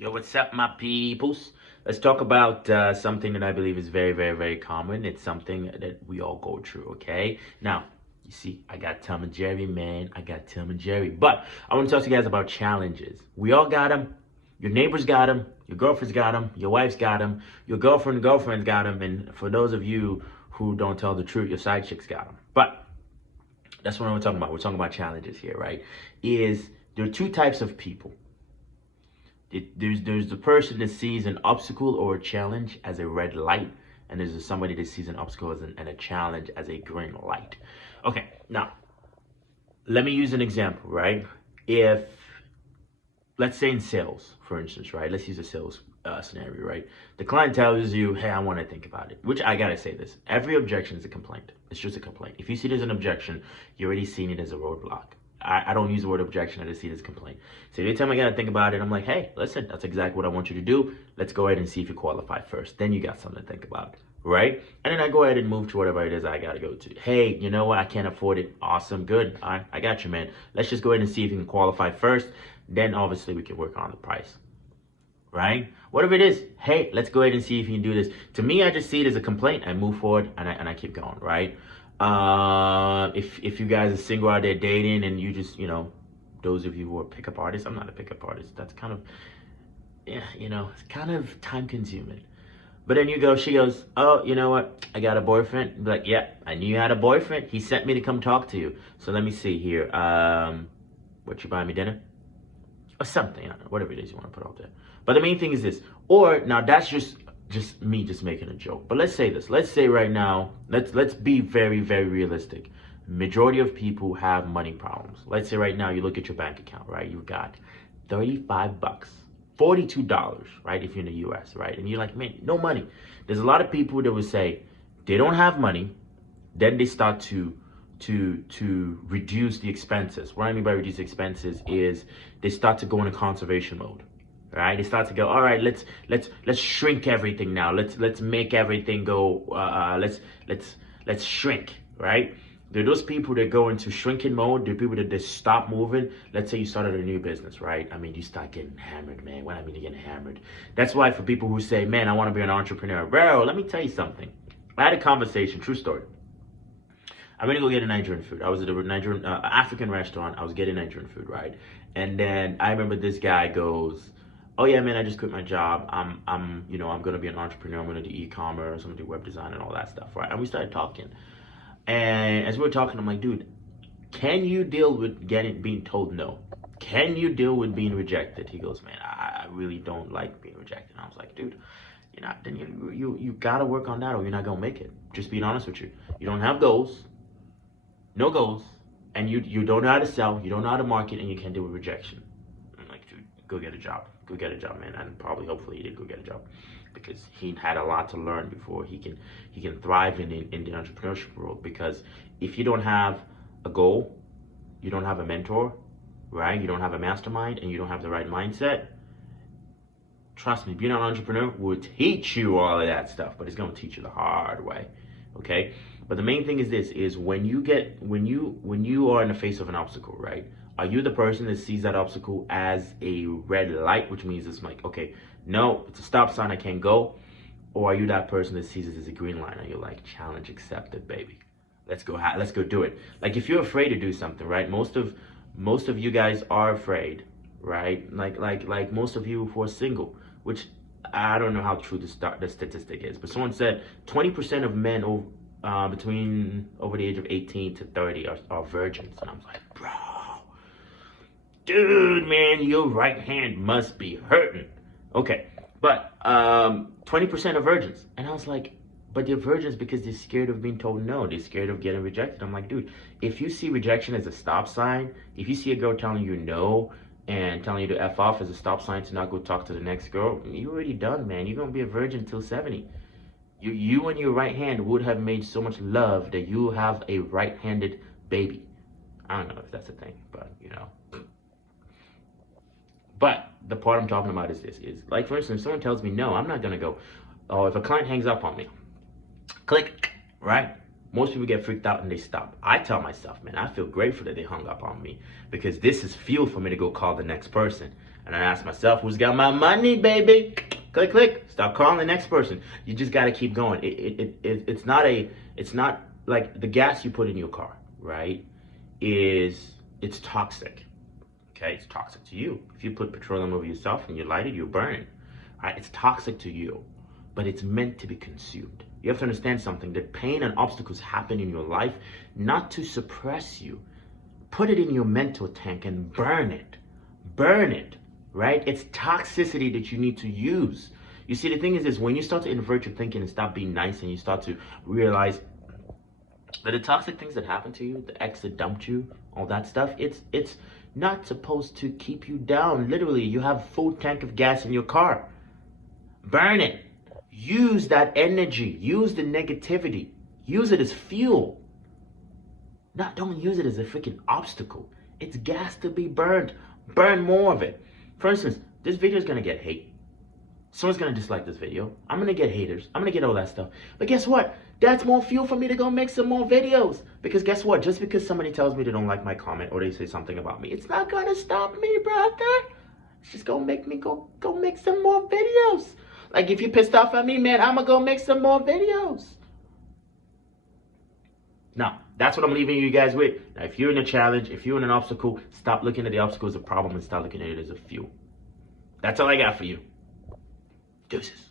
Yo, what's up, my peoples? Let's talk about something that I believe is very, very, very common. It's something that we all go through, okay? Now, you see, I got Tom and Jerry, man. I got Tom and Jerry. But I want to talk to you guys about challenges. We all got them. Your neighbors got them. Your girlfriend's got them. Your wife's got them. Your girlfriend's got them. And for those of you who don't tell the truth, your side chick's got them. But that's what we're talking about. We're talking about challenges here, right? There are two types of people. There's the person that sees an obstacle or a challenge as a red light, and there's somebody that sees an obstacle and a challenge as a green light. Okay, now let me use an example, right? If let's say in sales, for instance, right? Let's use a sales scenario, right? The client tells you, "Hey, I want to think about it." Which I gotta say this: every objection is a complaint. It's just a complaint. If you see it as an objection, you're already seeing it as a roadblock. I don't use the word objection, I just see it as complaint. So every time I gotta think about it, I'm like, hey, listen, that's exactly what I want you to do. Let's go ahead and see if you qualify first. Then you got something to think about, right? And then I go ahead and move to whatever it is I gotta go to. Hey, you know what? I can't afford it. Awesome, good. I got you, man. Let's just go ahead and see if you can qualify first. Then obviously we can work on the price, right? Whatever it is, hey, let's go ahead and see if you can do this. To me, I just see it as a complaint. I move forward and I keep going, right? If you guys are single out there dating and you just, those of you who are pickup artists, I'm not a pickup artist. That's kind of, yeah, it's kind of time consuming. But then she goes, oh, you know what? I got a boyfriend. I'm like, yeah, I knew you had a boyfriend. He sent me to come talk to you. So let me see here. What, you buy me dinner? Or something, I don't know, whatever it is you want to put out there. But the main thing is this. Or now that's just me just making a joke. But let's say this. Let's say right now, let's be very, very realistic. Majority of people have money problems. Let's say right now you look at your bank account, right? You've got 35 bucks, $42, right? If you're in the US, right? And you're like, man, no money. There's a lot of people that would say they don't have money, then they start to reduce the expenses. What I mean by reduce expenses is they start to go into conservation mode. Right? They start to go, all right, let's shrink everything now. Let's make everything go. Let's shrink. Right? There are those people that go into shrinking mode. There are people that just stop moving. Let's say you started a new business, right? I mean, you start getting hammered, man. What I mean, getting hammered. That's why for people who say, man, I want to be an entrepreneur, bro, let me tell you something. I had a conversation. True story. I'm gonna go get a Nigerian food. I was at a Nigerian African restaurant. I was getting Nigerian food, right? And then I remember this guy goes, oh yeah, man, I just quit my job. I'm gonna be an entrepreneur. I'm gonna do e-commerce. I'm gonna do web design and all that stuff, right? And we started talking. And as we were talking, I'm like, dude, can you deal with being told no? Can you deal with being rejected? He goes, man, I really don't like being rejected. And I was like, dude, then you gotta work on that or you're not gonna make it. Just being honest with you. You don't have goals, no goals, and you don't know how to sell, you don't know how to market, and you can't deal with rejection. I'm like, dude, go get a job. Go get a job, man. And probably, hopefully, he did go get a job because he had a lot to learn before he can thrive in the entrepreneurship world. Because if you don't have a goal, you don't have a mentor, right? You don't have a mastermind, and you don't have the right mindset. Trust me, being an entrepreneur will teach you all of that stuff, but it's going to teach you the hard way. Okay? But the main thing is this: is when you are in the face of an obstacle, right? Are you the person that sees that obstacle as a red light, which means it's like, okay, no, it's a stop sign, I can't go? Or are you that person that sees it as a green line and you're like, challenge accepted, baby. Let's go do it. Like if you're afraid to do something, right? Most of you guys are afraid, right? Like most of you who are single, which I don't know how true the statistic is, but someone said 20% of men over the age of 18 to 30 are virgins. And I was like, bro, dude, man, your right hand must be hurting. Okay, but 20% are virgins. And I was like, but they're virgins because they're scared of being told no. They're scared of getting rejected. I'm like, dude, if you see rejection as a stop sign, if you see a girl telling you no and telling you to F off as a stop sign to not go talk to the next girl, you're already done, man. You're going to be a virgin till 70. You and your right hand would have made so much love that you have a right-handed baby. I don't know if that's a thing, but But the part I'm talking about is this, is like, for instance, if someone tells me no, I'm not gonna go, oh, if a client hangs up on me, click, right? Most people get freaked out and they stop. I tell myself, man, I feel grateful that they hung up on me because this is fuel for me to go call the next person. And I ask myself, who's got my money, baby? Click, click. Stop calling the next person. You just got to keep going. It's not like the gas you put in your car, right? It's toxic. Okay, it's toxic to you. If you put petroleum over yourself and you light it, you burn it. Right? It's toxic to you, but it's meant to be consumed. You have to understand something, that pain and obstacles happen in your life not to suppress you. Put it in your mental tank and burn it. Burn it, right? It's toxicity that you need to use. You see, the thing is when you start to invert your thinking and stop being nice, and you start to realize that the toxic things that happen to you, the ex that dumped you, all that stuff, it's not supposed to keep you down. Literally, you have a full tank of gas in your car. Burn it. Use that energy. Use the negativity. Use it as fuel. Don't use it as a freaking obstacle. It's gas to be burned. Burn more of it. For instance, this video is going to get hate. Someone's going to dislike this video. I'm going to get haters. I'm going to get all that stuff. But guess what? That's more fuel for me to go make some more videos. Because guess what? Just because somebody tells me they don't like my comment or they say something about me, it's not going to stop me, brother. It's just going to make me go make some more videos. Like, if you're pissed off at me, man, I'm going to go make some more videos. Now, that's what I'm leaving you guys with. Now, if you're in a challenge, if you're in an obstacle, stop looking at the obstacle as a problem and start looking at it as a fuel. That's all I got for you. Deuces.